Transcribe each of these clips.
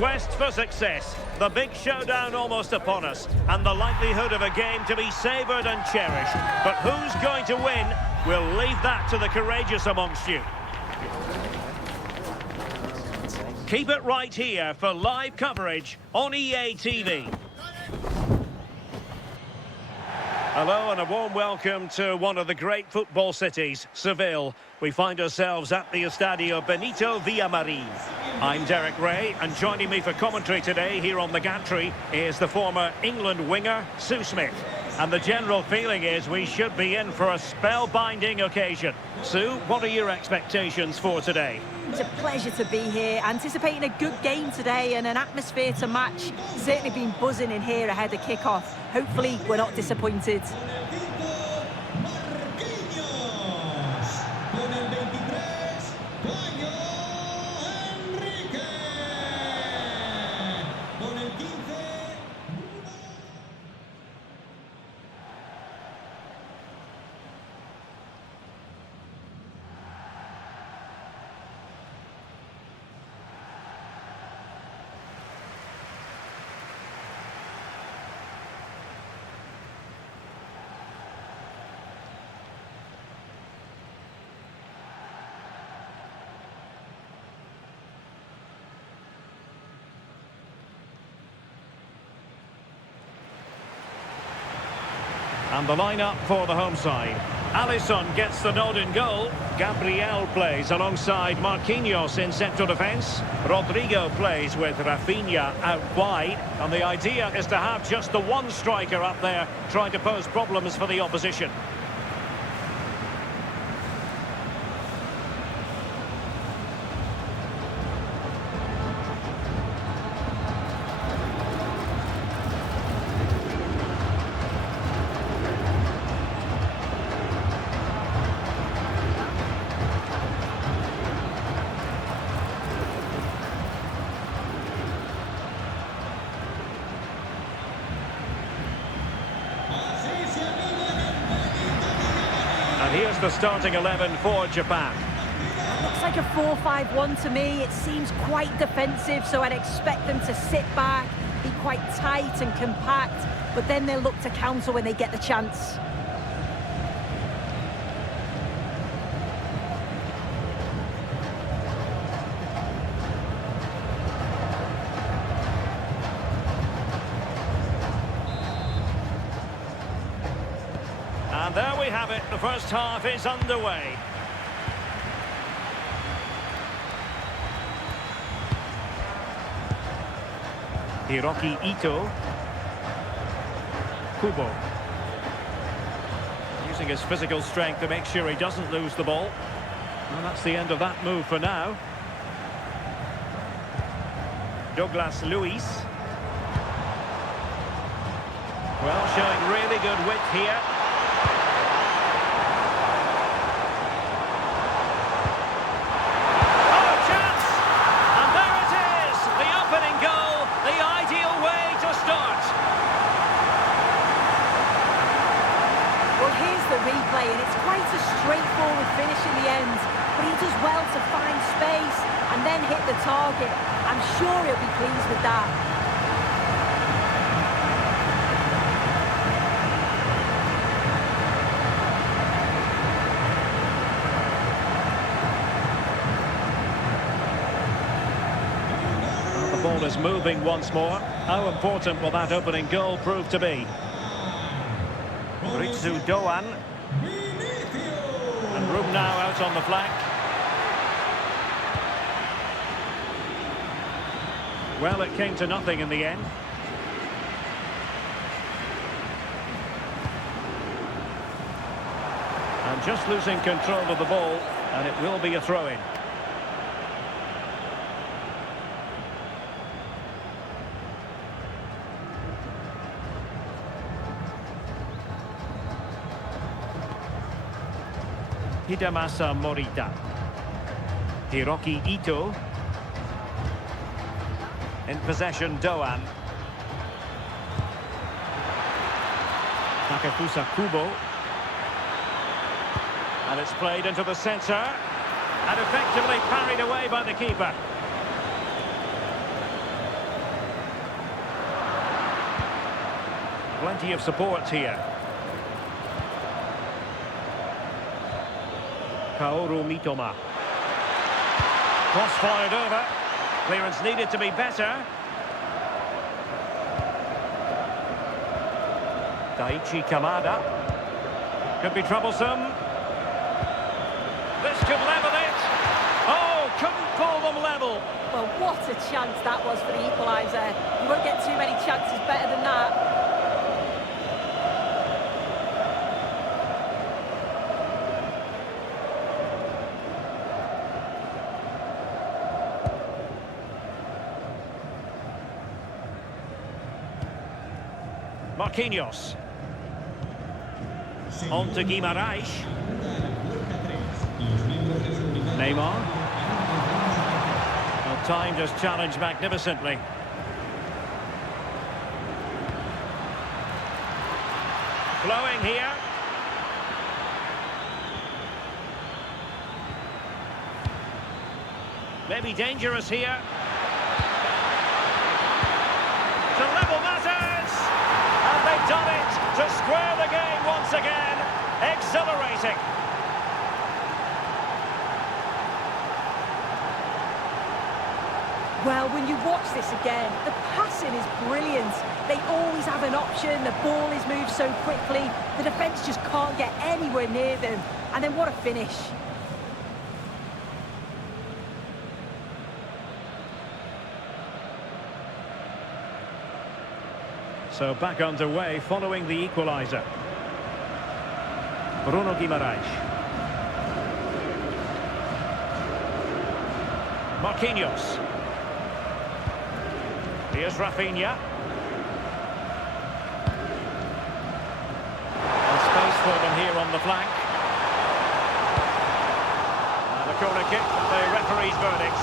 quest for success. The big showdown almost upon us, and the likelihood of a game to be savoured and cherished. But who's going to win? We'll leave that to the courageous amongst you. Keep it right here for live coverage on EA TV. Hello and a warm welcome to one of the great football cities, Seville. We find ourselves at the Estadio Benito Villamarín. I'm Derek Ray, and joining me for commentary today here on the gantry is the former England winger, Sue Smith. And the general feeling is we should be in for a spellbinding occasion. Sue, what are your expectations for today? It's a pleasure to be here, anticipating a good game today and an atmosphere to match. Certainly been buzzing in here ahead of kick-off. Hopefully we're not disappointed. And the lineup for the home side. Alisson gets the nod in goal. Gabriel plays alongside Marquinhos in central defence. Rodrigo plays with Rafinha out wide. And the idea is to have just the one striker up there trying to pose problems for the opposition. And here's the starting 11 for Japan. Looks like a 4-5-1 to me. It seems quite defensive, so I'd expect them to sit back, be quite tight and compact, but then they'll look to counter when they get the chance. And there we have it, the first half is underway. Hiroki Ito. Kubo. Using his physical strength to make sure he doesn't lose the ball. And that's the end of that move for now. Douglas Luiz. Well, showing really good width here. Replay, and it's quite a straightforward finish in the end, but he does well to find space and then hit the target. I'm sure he'll be pleased with that. The ball is moving once more. How important will that opening goal prove to be? Ritsu Doan. And room now out on the flank. Well, it came to nothing in the end. And just losing control of the ball, and it will be a throw-in. Hidemasa Morita. Hiroki Ito. In possession, Doan. Takefusa Kubo. And it's played into the centre. And effectively parried away by the keeper. Plenty of support here. Kaoru Mitoma. Cross fired over. Clearance needed to be better. Daichi Kamada. Could be troublesome. This could level it. Oh, couldn't pull them level. Well, what a chance that was for the equaliser. You won't get too many chances better than that. Marquinhos. On to Guimarães. Neymar. Well, timed his challenge magnificently. Flowing here. Maybe dangerous here. To level matters! And they've done it to square the game once again. Exhilarating. Well, when you watch this again, the passing is brilliant. They always have an option, the ball is moved so quickly, the defence just can't get anywhere near them. And then what a finish. So back underway following the equaliser. Bruno Guimarães. Marquinhos. Here's Rafinha. And space for them here on the flank. And the corner kick, the referee's verdict.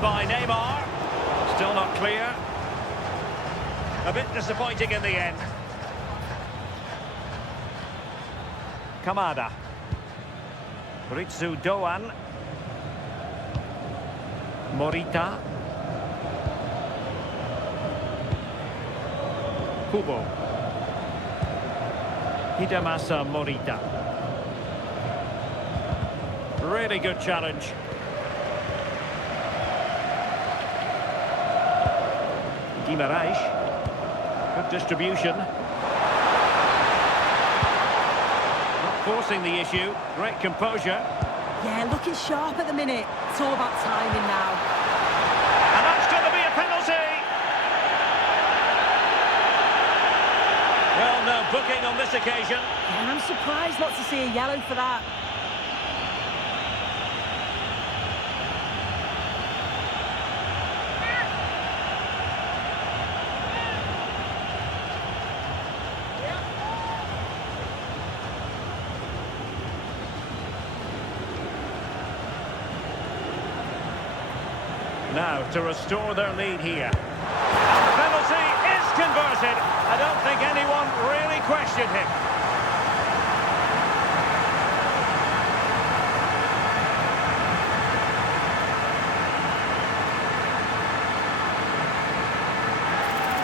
By Neymar, still not clear. A bit disappointing in the end. Kamada. Ritsu Doan. Morita. Kubo. Hidemasa Morita. Really good challenge. Guimarães, good distribution. Not forcing the issue, great composure. Yeah, looking sharp at the minute. It's all about timing now. And that's going to be a penalty. Well, no booking on this occasion. And I'm surprised not to see a yellow for that. Now to restore their lead here. And the penalty is converted. I don't think anyone really questioned him.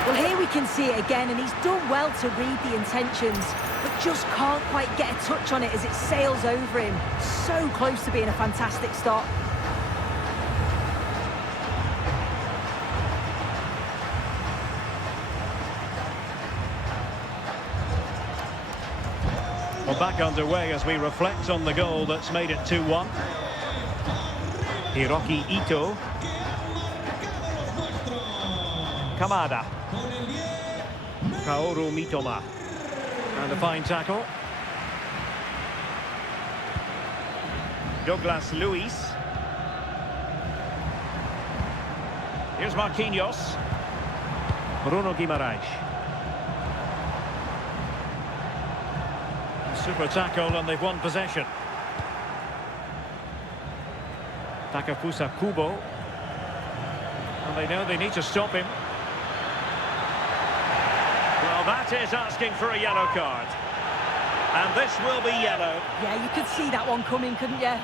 Well, here we can see it again, and he's done well to read the intentions, but just can't quite get a touch on it as it sails over him. So close to being a fantastic stop. Well, back underway as we reflect on the goal that's made it 2-1. Hiroki Ito. Kamada. Kaoru Mitoma. And a fine tackle. Douglas Luiz. Here's Marquinhos. Bruno Guimarães. Super tackle and they've won possession. Takefusa Kubo. And they know they need to stop him. Well, that is asking for a yellow card. And this will be yellow. Yeah, you could see that one coming, couldn't you?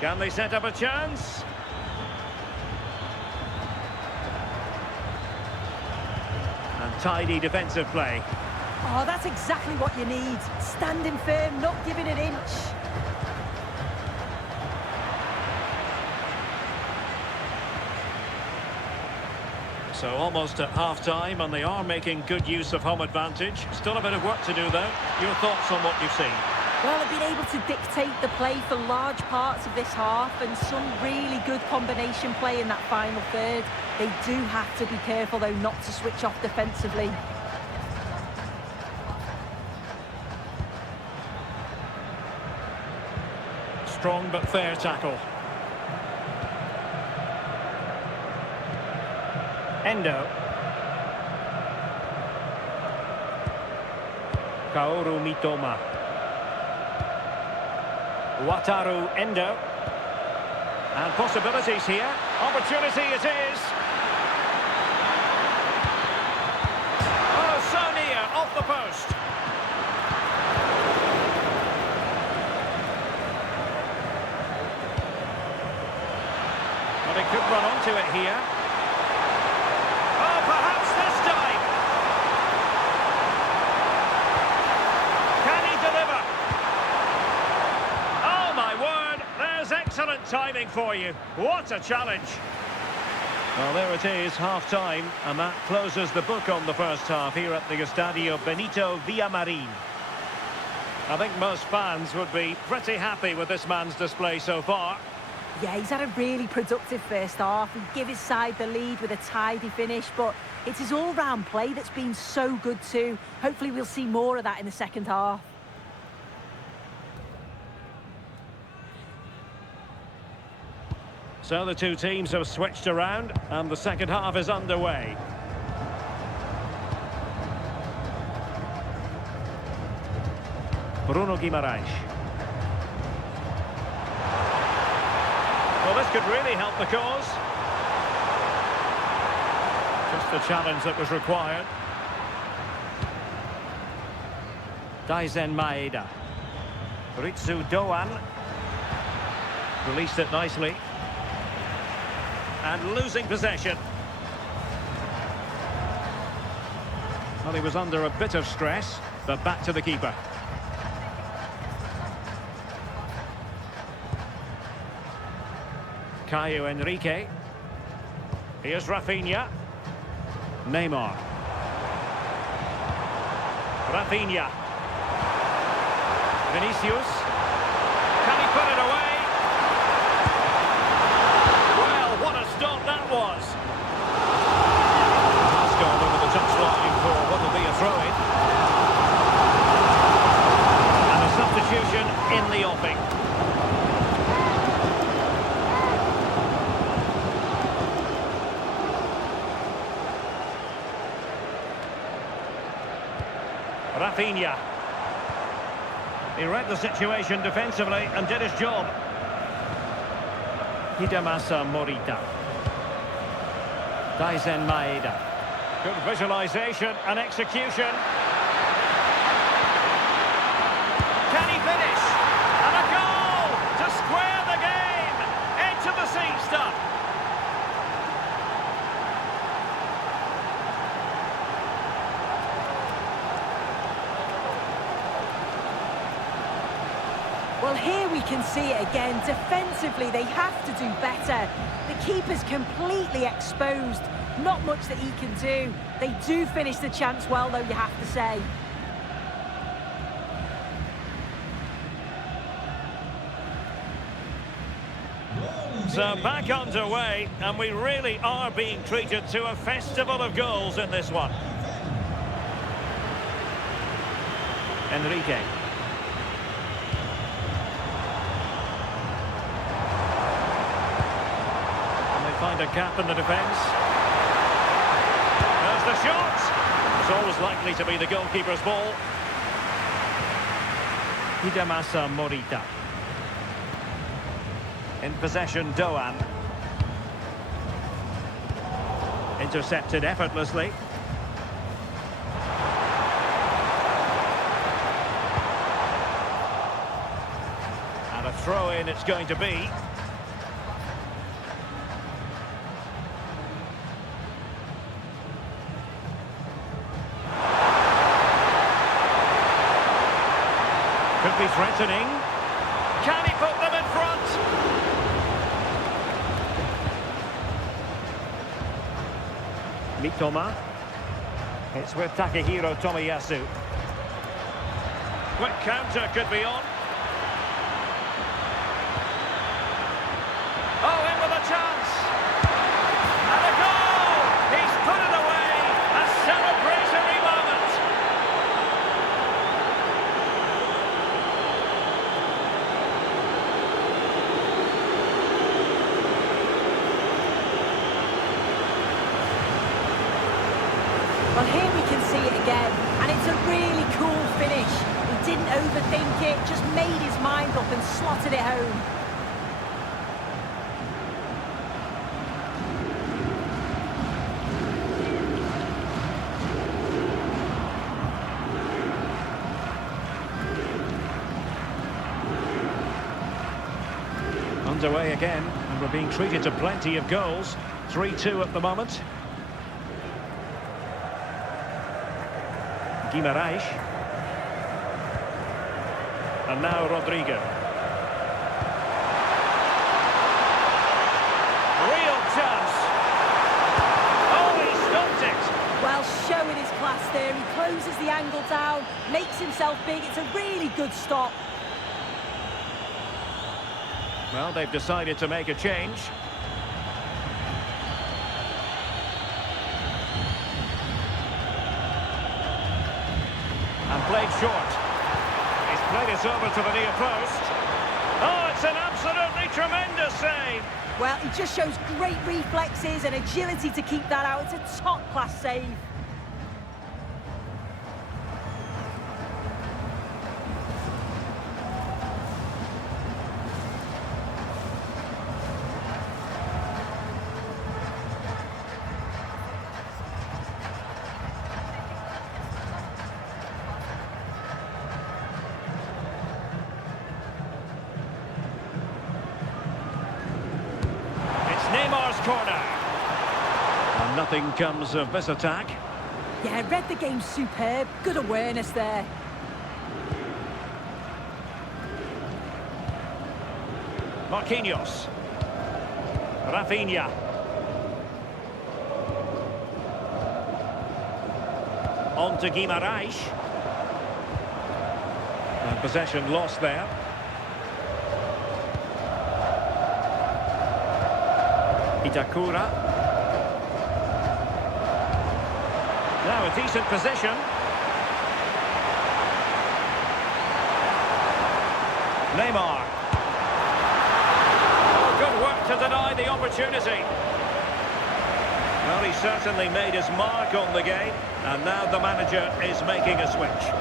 Can they set up a chance? And tidy defensive play. Oh, that's exactly what you need. Standing firm, not giving an inch. So almost at half-time, and they are making good use of home advantage. Still a bit of work to do, though. Your thoughts on what you've seen? Well, they've been able to dictate the play for large parts of this half, and some really good combination play in that final third. They do have to be careful, though, not to switch off defensively. Strong but fair tackle. Endo. Kaoru Mitoma. Wataru Endo. And possibilities here. Opportunity it is. Oh, so near, off the post. But he could run onto it here. Oh, perhaps this time. Can he deliver? Oh, my word. There's excellent timing for you. What a challenge. Well, there it is, half-time, and that closes the book on the first half here at the Estadio Benito Villamarin. I think most fans would be pretty happy with this man's display so far. Yeah, he's had a really productive first half. He gave his side the lead with a tidy finish, but it's his all-round play that's been so good too. Hopefully we'll see more of that in the second half. So the two teams have switched around, and the second half is underway. Bruno Guimaraes. Well, this could really help the cause. Just the challenge that was required. Daizen Maeda. Ritsu Doan. Released it nicely. And losing possession. Well, he was under a bit of stress, but back to the keeper. Caio Henrique. Here's Rafinha. Neymar. Rafinha. Vinicius. Can he put it away? Well, what a stop that was. That's gone over the touchline for what will be a throw-in. And a substitution in the offing. Rafinha. He read the situation defensively and did his job. Hidemasa Morita. Daizen Maeda. Good visualisation and execution. Can he finish? And a goal to square the game. Edge of the seat stuff. Well, here we can see it again. Defensively, they have to do better. The keeper's completely exposed. Not much that he can do. They do finish the chance well, though, you have to say. So back underway, and we really are being treated to a festival of goals in this one. Enrique. And they find a gap in the defence. There's the shot. It's always likely to be the goalkeeper's ball. Hidemasa Morita. In possession, Doan. Intercepted effortlessly. And a throw-in it's going to be. Could be threatening. Can he put them in front? Mitoma. It's with Takehiro Tomiyasu. Quick counter could be on. Oh, in with a chance. And a goal! He's put it away. A celebratory moment. Well, here we can see it again, and it's a really cool finish. He didn't overthink it, just made his mind up and slotted it home. Underway again, and we're being treated to plenty of goals. 3-2 at the moment. Guimaraes. And now Rodrigo. Real chance. Oh, he stopped it. Well, showing his class there. He closes the angle down, makes himself big. It's a really good stop. Well, they've decided to make a change. And played short. He's played it over to the near post. Oh, it's an absolutely tremendous save. Well, he just shows great reflexes and agility to keep that out. It's a top-class save. Neymar's corner. And nothing comes of this attack. Yeah, read the game superb. Good awareness there. Marquinhos. Rafinha. On to Guimaraes. And possession lost there. Itakura. Now a decent position. Neymar. Oh, good work to deny the opportunity. Well, he certainly made his mark on the game, and now the manager is making a switch.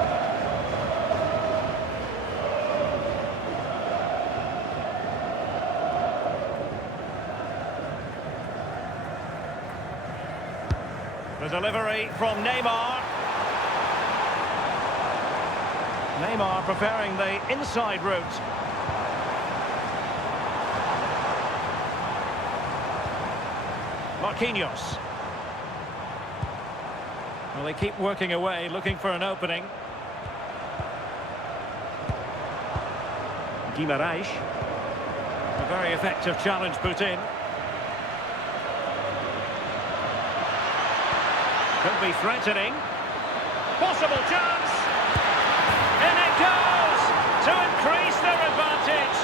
The delivery from Neymar. Neymar preferring the inside route. Marquinhos. Well, they keep working away, looking for an opening. Guimaraes. A very effective challenge put in. Could be threatening. Possible chance. In it goes to increase their advantage.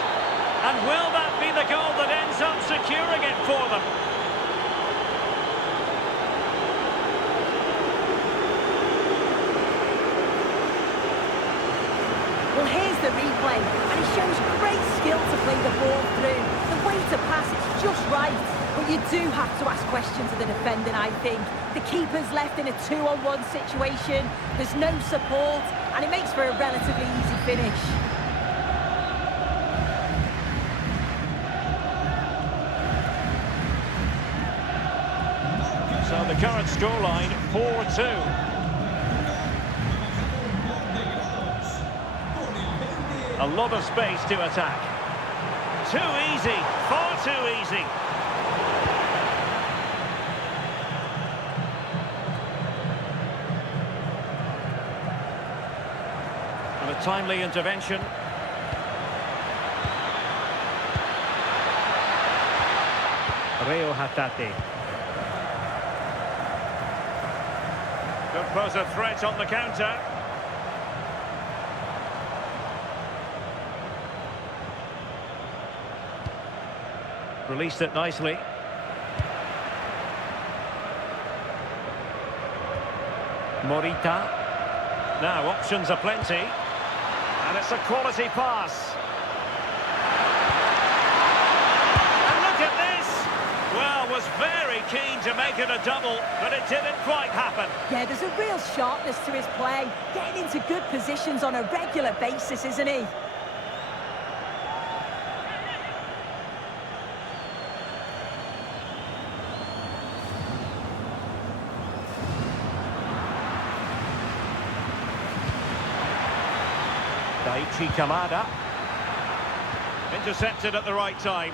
And will that be the goal that ends up securing it for them? Well, here's the replay, and it shows great skill to play the ball through. The way to pass is just right, but you do have to ask questions of the defending, I think. The keeper's left in a 2-on-1 situation, there's no support, and it makes for a relatively easy finish. So the current scoreline, 4-2. A lot of space to attack. Too easy, far too easy. And a timely intervention. Hatate. Could pose a threat on the counter. Released it nicely. Morita. Now options are plenty. And it's a quality pass. And look at this! Well, was very keen to make it a double, but it didn't quite happen. Yeah, there's a real sharpness to his play. Getting into good positions on a regular basis, isn't he? Daichi Kamada. Intercepted at the right time.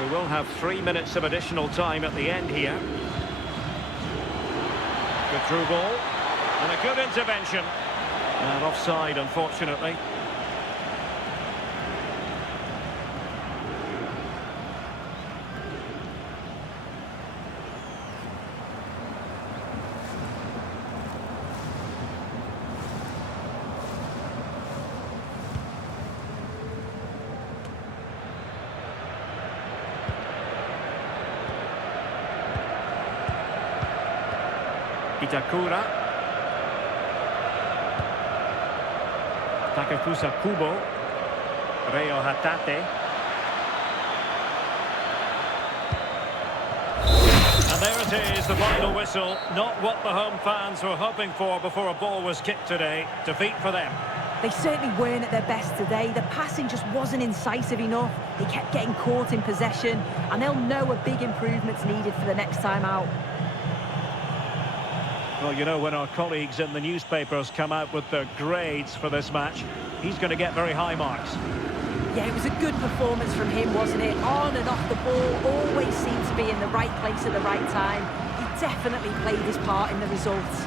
We will have 3 minutes of additional time at the end here. Good through ball. And a good intervention. And offside, unfortunately. Itakura. Takefusa Kubo. Hatate. And there it is, the final whistle. Not what the home fans were hoping for before a ball was kicked today. Defeat for them. They certainly weren't at their best today. The passing just wasn't incisive enough. They kept getting caught in possession, and they'll know a big improvement's needed for the next time out. Well, you know, when our colleagues in the newspapers come out with their grades for this match, he's going to get very high marks. Yeah, it was a good performance from him, wasn't it? On and off the ball, always seemed to be in the right place at the right time. He definitely played his part in the results.